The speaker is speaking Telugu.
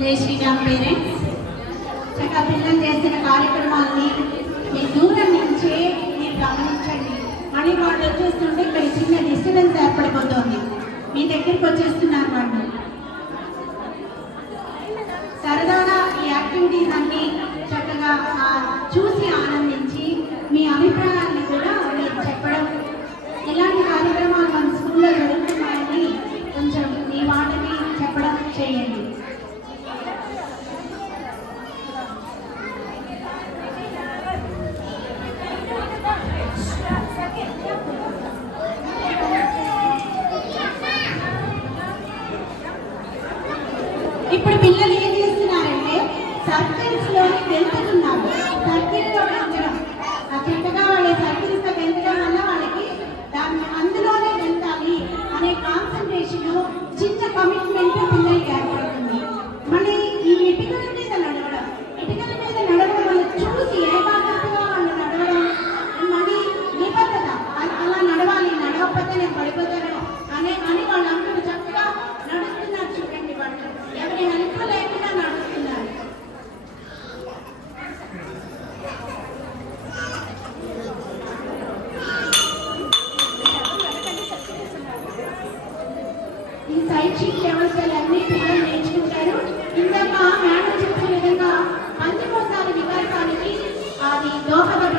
జై శ్రీరామ్ పేరెంట్స్. చక్కగా పిల్లలు చేసిన కార్యక్రమాలని మీ దూరం నుంచే మీరు గమనించండి. మళ్ళీ వాళ్ళు వచ్చేస్తుంటే ఇక్కడ చిన్న డిస్టర్బెన్స్ ఏర్పడిపోతుంది. మీ దగ్గరికి వచ్చేస్తున్నారు వాళ్ళు. సరదాగా ఈ యాక్టివిటీస్ అన్ని చక్కగా చూసి ఆనందించి మీ అభిప్రాయాన్ని కూడా మీరు చెప్పడం, ఇలాంటి కార్యక్రమాలు మన స్కూల్లో జరుగుతున్నాయని కొంచెం మీ వాటిని చెప్పడం చేయండి. ఇప్పుడు పిల్లలు ఏం చేస్తున్నారంటే సర్కిల్స్ లోని వెళ్తున్నారు. సర్కిల్లో పెంచడం చక్కగా వాళ్ళ సర్కిల్స్ తో పెంచడం వల్ల వాళ్ళకి అందులోనే వెళ్తాలి అనే కాన్సన్ట్రేషన్, చిన్న కమిట్మెంట్ పిల్లలకి ఏర్పడుతుంది. మళ్ళీ ఈ ఇటుకల మీద నడవడం వల్ల చూసి ఏకాగ్రతగా వాళ్ళు నడవడం, మళ్ళీ నిబద్ధత, అలా నడవాలి, నడవకపోతే నేను పడిపోతాను అని వాళ్ళందరూ చక్కగా నడుస్తున్నారు. చూడండి, వాళ్ళు ఎవరి హెల్ప్ లేకుండా నడుస్తున్నారు. ఈ శైక్షిక వ్యవస్థలన్నీ పిల్లలు నేర్చుకుంటారు. ఇందాక మేడం చెప్పిన విధంగా పంచకోశాల వికాసానికి అది దోహదం